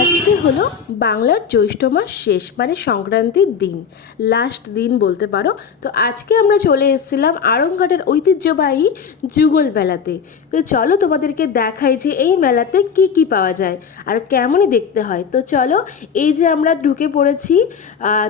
আজকে হলো বাংলার জ্যৈষ্ঠ মাস শেষ মানে সংক্রান্তির দিন। লাস্ট দিন বলতে পারো। তো আজকে আমরা চলে এসেছিলাম আড়ংঘাটের ঐতিহ্যবাহী যুগল মেলাতে। তো চলো তোমাদেরকে দেখাই যে এই মেলাতে কি কি পাওয়া যায় আর কেমনই দেখতে হয়। তো চলো এই যে আমরা ঢুকে পড়েছি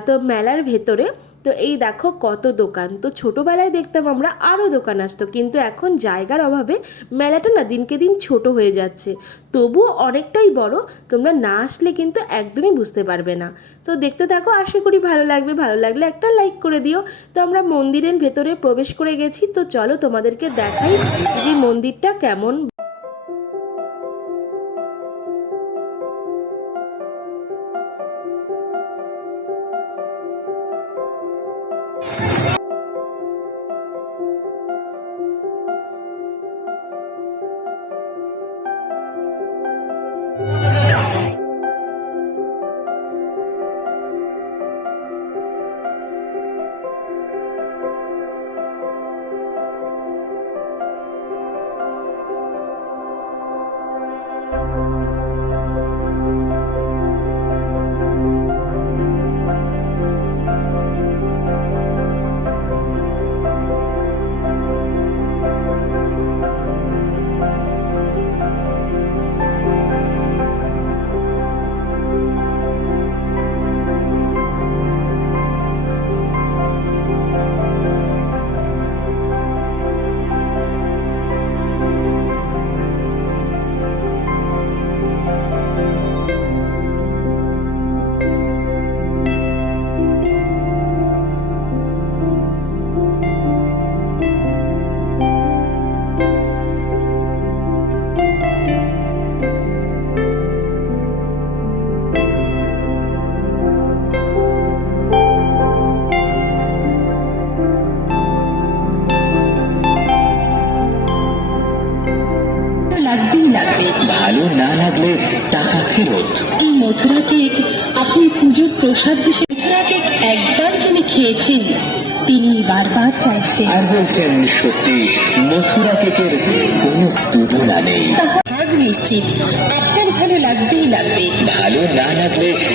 তো মেলার ভেতরে তো এই দেখো কত দোকান। তো ছোটোবেলায় দেখতাম আমরা আরও দোকান আসতো, কিন্তু এখন জায়গার অভাবে মেলাটা না দিনকে দিন ছোট হয়ে যাচ্ছে। তবুও অনেকটাই বড়, তোমরা না আসলে কিন্তু একদমই বুঝতে পারবে না। তো দেখতে থাকো, আশা করি ভালো লাগবে। ভালো লাগলে একটা লাইক করে দিও। তো আমরা মন্দিরের ভেতরে প্রবেশ করে গেছি, তো চলো তোমাদেরকে দেখাই যে মন্দিরটা কেমন। লাগবেই ভালো না লাগলে টাকা ফেরত। এই মথুরা কেক আপনি পুজোর প্রসাদ হিসেবে মথুরা কেক একবার যিনি খেয়েছেন। তিনি বারবার চাইছেন। আর বলছেন সত্যি মথুরা কেকের কোনো তুলনা নেই। নিশ্চিত। আপনার ভালো লাগবেই লাগবে। ভালো না লাগলে